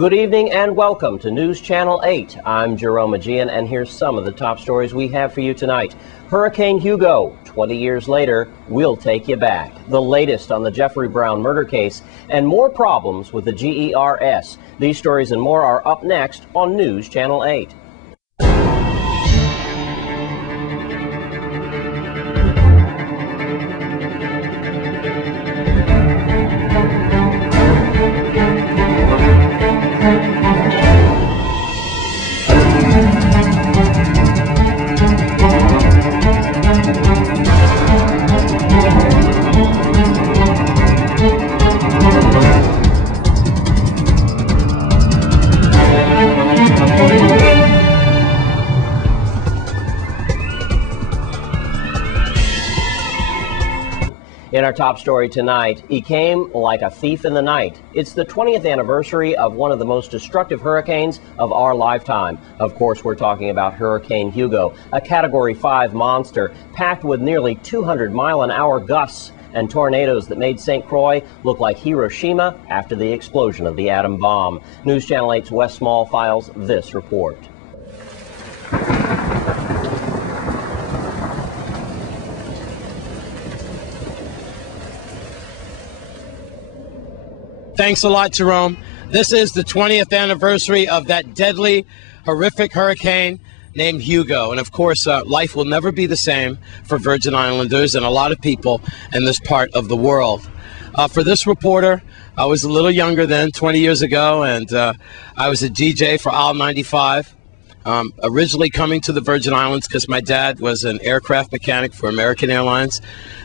Good evening and welcome to News Channel 8. I'm Jerome Aegean, and here's some of the top stories we have for you tonight. Hurricane Hugo, 20 years later, we'll take you back. The latest on the Jeffrey Brown murder case and more problems with the GERS. These stories and more are up next on News Channel 8. In our top story tonight, he came like a thief in the night. It's the 20th anniversary of one of the most destructive hurricanes of our lifetime. Of course, we're talking about Hurricane Hugo, a Category 5 monster packed with nearly 200-mile-an-hour gusts and tornadoes that made St. Croix look like Hiroshima after the explosion of the atom bomb. News Channel 8's Wes Small files this report. Thanks a lot, Jerome. This is the 20th anniversary of that deadly, horrific hurricane named Hugo. And of course, life will never be the same for Virgin Islanders and a lot of people in this part of the world. For this reporter, I was a little younger then, 20 years ago, and I was a DJ for Aisle 95. Originally coming to the Virgin Islands because my dad was an aircraft mechanic for American Airlines.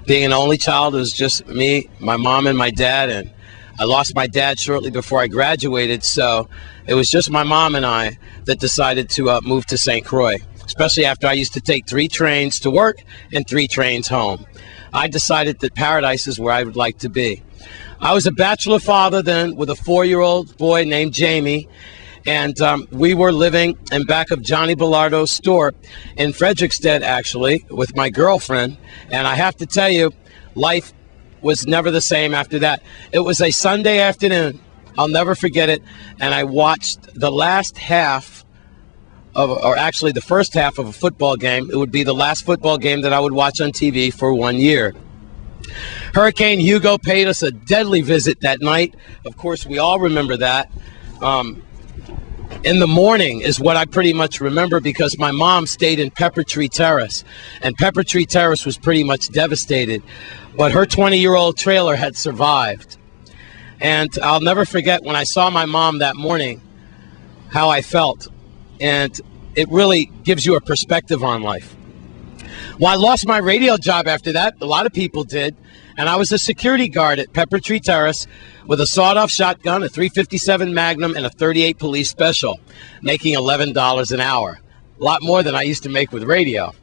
Being an only child, it was just me, my mom, and my dad, and I lost my dad shortly before I graduated, so it was just my mom and I that decided to move to St. Croix, especially after I used to take 3 trains to work and 3 trains home. I decided that paradise is where I would like to be. I was a bachelor father then with a 4-year-old boy named Jamie, and we were living in back of Johnny Bellardo's store in Frederickstead, actually, with my girlfriend, and I have to tell you, life was never the same after that. It was a Sunday afternoon. I'll never forget it. And I watched the last half of, or actually the first half of a football game. It would be the last football game that I would watch on TV for 1 year. Hurricane Hugo paid us a deadly visit that night. Of course, we all remember that. In the morning is what I pretty much remember because my mom stayed in Pepper Tree Terrace. And Pepper Tree Terrace was pretty much devastated. But her 20-year-old trailer had survived. And I'll never forget when I saw my mom that morning, how I felt. And it really gives you a perspective on life. Well, I lost my radio job after that. A lot of people did. And I was a security guard at Pepper Tree Terrace with a sawed-off shotgun, a .357 Magnum, and a .38 Police Special, making $11 an hour. A lot more than I used to make with radio.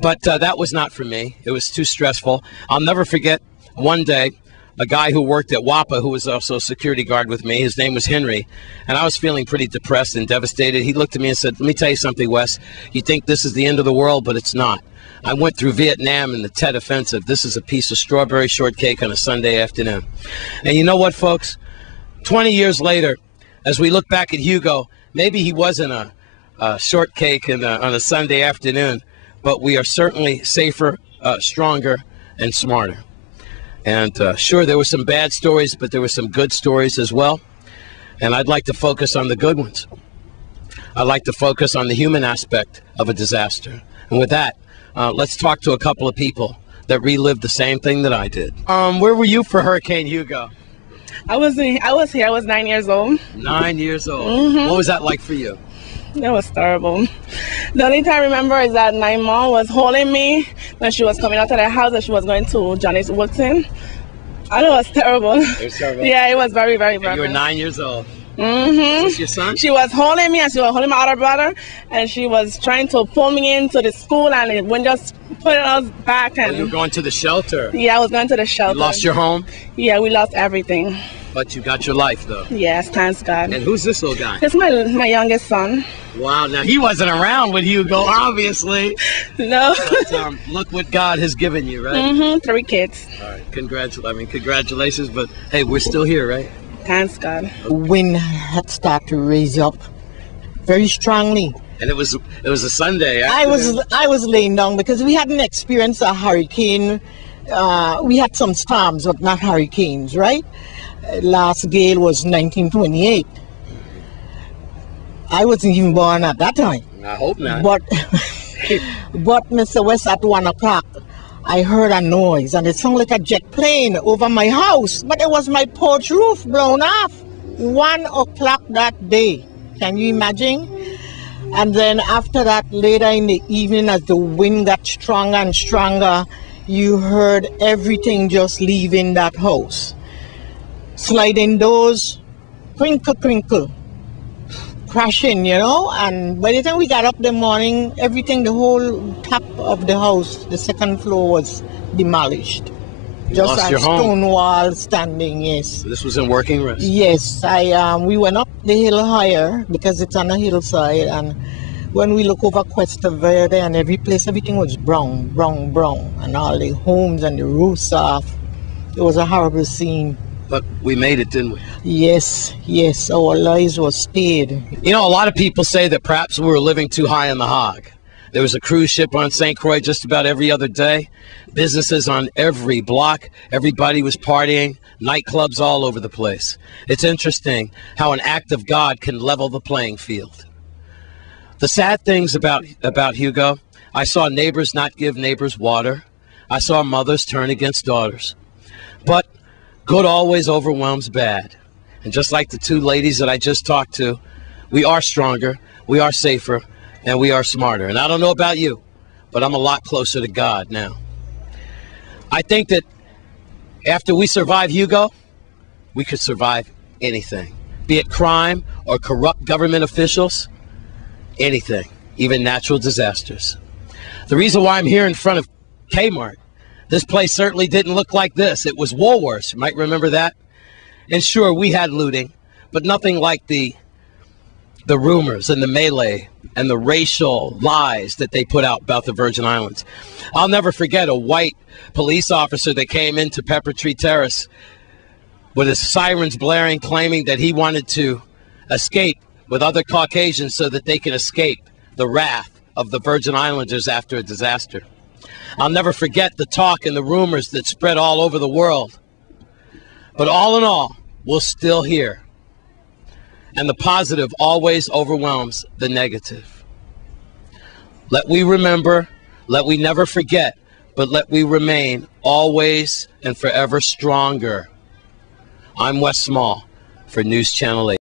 But that was not for me. It was too stressful. I'll never forget one day, a guy who worked at WAPA, who was also a security guard with me, his name was Henry, and I was feeling pretty depressed and devastated. He looked at me and said, "Let me tell you something, Wes. You think this is the end of the world, but it's not. I went through Vietnam and the Tet Offensive. This is a piece of strawberry shortcake on a Sunday afternoon." And you know what, folks? 20 years later, as we look back at Hugo, maybe he wasn't a shortcake on a Sunday afternoon, but we are certainly safer, stronger, and smarter. And sure, there were some bad stories, but there were some good stories as well. And I'd like to focus on the good ones. I'd like to focus on the human aspect of a disaster. And with that, let's talk to a couple of people that relived the same thing that I did. Where were you for Hurricane Hugo? I was here. I was 9 years old. 9 years old. Mm-hmm. What was that like for you? That was terrible. The only thing I remember is that my mom was holding me when she was coming out of the house and she was going to Johnny's Woodson. And it was terrible. It was terrible? Yeah, it was very, very bad. You were 9 years old. Mm-hmm. Is this your son? She was holding me and she was holding my other brother and she was trying to pull me into the school and it went just putting us back. And you were going to the shelter? Yeah, I was going to the shelter. You lost your home? Yeah, we lost everything. But you got your life, though. Yes, thanks God. And who's this little guy? It's my youngest son. Wow, now he wasn't around when Hugo, obviously. No. But, look what God has given you, right? Mm-hmm, 3 kids. All right, congratulations, but hey, we're still here, right? Thanks God. Wind had started to raise up very strongly. And it was a Sunday. I was laying down because we hadn't experienced a hurricane. We had some storms, but not hurricanes, right? Last gale was 1928. I wasn't even born at that time. I hope not. But, but Mr. West, at 1 o'clock, I heard a noise, and it sounded like a jet plane over my house, but it was my porch roof blown off. 1 o'clock that day. Can you imagine? And then after that, later in the evening, as the wind got stronger and stronger, you heard everything just leaving that house. Sliding doors, crinkle, crinkle, crashing, you know. And by the time we got up in the morning, everything, the whole top of the house, the second floor was demolished. Just a stone wall standing, yes. So this was in Working Rest? Yes, we went up the hill higher because it's on a hillside, and when we look over Cuesta Verde and every place, everything was brown, brown, brown, and all the homes and the roofs off. It was a horrible scene. But we made it, didn't we? Yes, yes, our lives were spared. You know, a lot of people say that perhaps we were living too high on the hog. There was a cruise ship on St. Croix just about every other day. Businesses on every block. Everybody was partying. Nightclubs all over the place. It's interesting how an act of God can level the playing field. The sad things about Hugo, I saw neighbors not give neighbors water. I saw mothers turn against daughters. But good always overwhelms bad. And just like the two ladies that I just talked to, we are stronger, we are safer, and we are smarter. And I don't know about you, but I'm a lot closer to God now. I think that after we survive Hugo, we could survive anything, be it crime or corrupt government officials, anything, even natural disasters. The reason why I'm here in front of Kmart, this place certainly didn't look like this. It was Woolworths, you might remember that. And sure, we had looting, but nothing like the rumors and the melee and the racial lies that they put out about the Virgin Islands. I'll never forget a white police officer that came into Pepper Tree Terrace with his sirens blaring, claiming that he wanted to escape with other Caucasians so that they can escape the wrath of the Virgin Islanders after a disaster. I'll never forget the talk and the rumors that spread all over the world. But all in all, we're still here. And the positive always overwhelms the negative. Let we remember, let we never forget, but let we remain always and forever stronger. I'm Wes Small for News Channel 8.